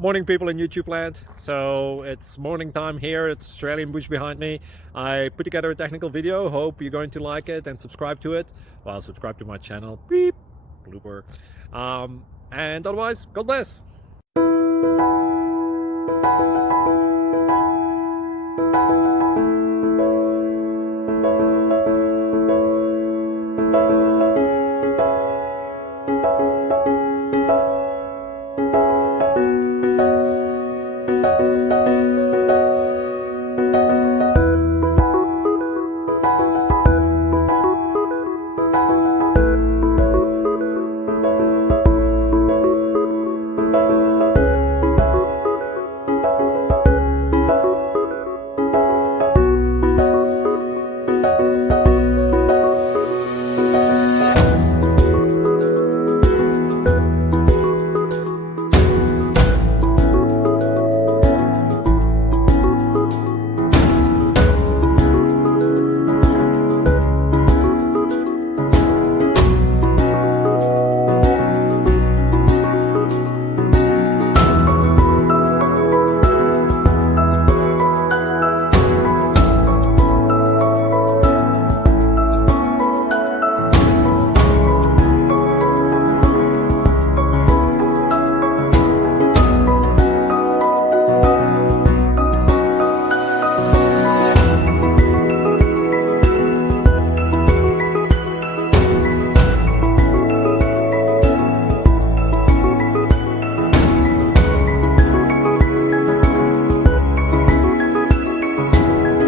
Morning, people in YouTube land. So it's morning time here. It's Australian bush behind me. I put together a technical video. Hope you're going to like it and subscribe to it. Well, subscribe to my channel. Beep. Blooper. And otherwise, God bless.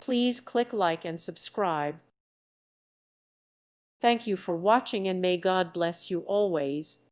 Please click like and subscribe. Thank you for watching and may God bless you always.